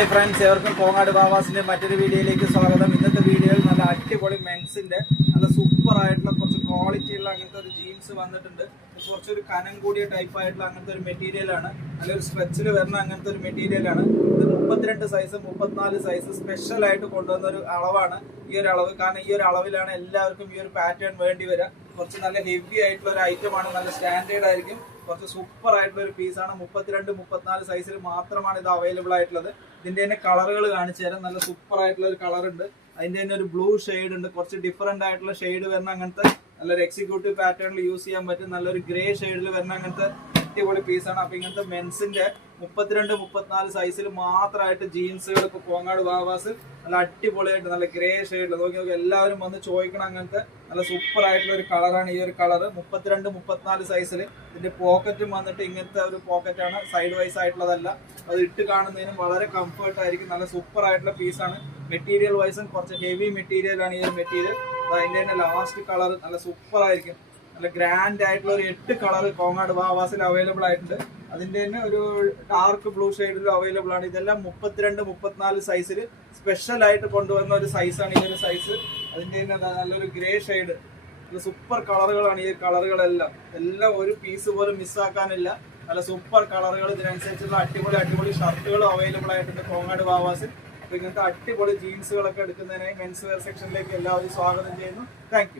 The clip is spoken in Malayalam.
ഹായ് ഫ്രണ്ട്സ്, എവർക്കും കോങ്ങാട് ബാവാസിന്റെ മറ്റൊരു വീഡിയോയിലേക്ക് സ്വാഗതം. ഇന്നത്തെ വീഡിയോയിൽ നല്ല അടിപൊളി മെൻസിന്റെ നല്ല സൂപ്പർ ആയിട്ടുള്ള കുറച്ച് ക്വാളിറ്റി ഉള്ള അങ്ങനത്തെ ഒരു ജീൻസ് വന്നിട്ടുണ്ട്. കുറച്ചൊരു കനം കൂടിയ ടൈപ്പ് ആയിട്ടുള്ള അങ്ങനത്തെ ഒരു മെറ്റീരിയൽ ആണ്. നല്ലൊരു സ്ട്രെച്ചിൽ വരുന്ന അങ്ങനത്തെ ഒരു മെറ്റീരിയൽ ആണ്. ഇത് 32 സൈസ് 34 സൈസ് സ്പെഷ്യൽ ആയിട്ട് കൊണ്ടുവന്ന ഒരു അളവാണ് ഈ ഒരു അളവ്. കാരണം ഈ ഒരു അളവിലാണ് എല്ലാവർക്കും ഈ ഒരു പാറ്റേൺ വേണ്ടി വരിക. കുറച്ച് നല്ല ഹെവി ആയിട്ടുള്ള ഒരു ഐറ്റം ആണ്, നല്ല സ്റ്റാൻഡേർഡ് ആയിരിക്കും. കുറച്ച് സൂപ്പർ ആയിട്ടുള്ള ഒരു പീസാണ്. 32 34 സൈസിൽ മാത്രമാണ് ഇത് അവൈലബിൾ ആയിട്ടുള്ളത്. ഇതിന്റെ തന്നെ കളറുകൾ കാണിച്ചു തരാം. നല്ല സൂപ്പർ ആയിട്ടുള്ള ഒരു കളർ ഉണ്ട്. അതിന്റെ തന്നെ ഒരു ബ്ലൂ ഷെയ്ഡ് ഉണ്ട്. കുറച്ച് ഡിഫറെന്റ് ആയിട്ടുള്ള ഷെയ്ഡ് വരുന്ന അങ്ങനത്തെ നല്ലൊരു എക്സിക്യൂട്ടീവ് പാറ്റേണിൽ യൂസ് ചെയ്യാൻ പറ്റും. നല്ലൊരു ഗ്രേ ഷെയ്ഡിൽ വരുന്ന അങ്ങനത്തെ അടിപൊളി പീസാണ്. അപ്പൊ ഇങ്ങനത്തെ മെൻസിന്റെ 32 34 സൈസിൽ മാത്രമായിട്ട് ജീൻസുകൾ ഇപ്പൊ കോങ്ങാട് ബാവാസ് നല്ല അടിപൊളിയായിട്ട് നല്ല ഗ്രേ ഷെയ്ഡിൽ നോക്കി എല്ലാവരും വന്ന് ചോദിക്കണം. അങ്ങനത്തെ നല്ല സൂപ്പർ ആയിട്ടുള്ള ഒരു കളറാണ് ഈ ഒരു കളർ. 32 34 സൈസിൽ ഇതിന്റെ പോക്കറ്റും വന്നിട്ട് ഇങ്ങനത്തെ ഒരു പോക്കറ്റാണ്, സൈഡ് വൈസ് ആയിട്ടുള്ളതല്ല. അത് ഇട്ട് കാണുന്നതിനും വളരെ കംഫർട്ട് ആയിരിക്കും. നല്ല സൂപ്പർ ആയിട്ടുള്ള പീസാണ്. മെറ്റീരിയൽ വൈസും കുറച്ച് ഹെവി മെറ്റീരിയൽ ആണ് ഈ ഒരു മെറ്റീരിയൽ. അതിന്റെ തന്നെ ലാസ്റ്റ് കളർ നല്ല സൂപ്പർ ആയിരിക്കും. നല്ല ഗ്രാൻഡ് ആയിട്ടുള്ള ഒരു 8 കളർ കോങ്ങാട് ബാവാസിൽ അവൈലബിൾ ആയിട്ടുണ്ട്. അതിന്റെ തന്നെ ഒരു ഡാർക്ക് ബ്ലൂ ഷെയ്ഡിലും അവൈലബിൾ ആണ്. ഇതെല്ലാം 32 34 സൈസിൽ സ്പെഷ്യൽ ആയിട്ട് കൊണ്ടുവന്ന ഒരു സൈസാണ് ഈ ഒരു സൈസ്. അതിന്റെ തന്നെ നല്ലൊരു ഗ്രേ ഷെയ്ഡ്, നല്ല സൂപ്പർ കളറുകളാണ് ഈ കളറുകളെല്ലാം. എല്ലാം ഒരു പീസ് പോലും മിസ്സാക്കാനില്ല. നല്ല സൂപ്പർ കളറുകൾ. ഇതിനനുസരിച്ചുള്ള അടിപൊളി ഷർട്ടുകളും അവൈലബിൾ ആയിട്ടുണ്ട് കോങ്ങാട് ബാവാസിൽ. അപ്പൊ ഇങ്ങനത്തെ അടിപൊളി ജീൻസുകളൊക്കെ എടുക്കുന്നതിനായി മെൻസ് വെയർ സെക്ഷനിലേക്ക് എല്ലാവരും സ്വാഗതം ചെയ്യുന്നു. Thank you.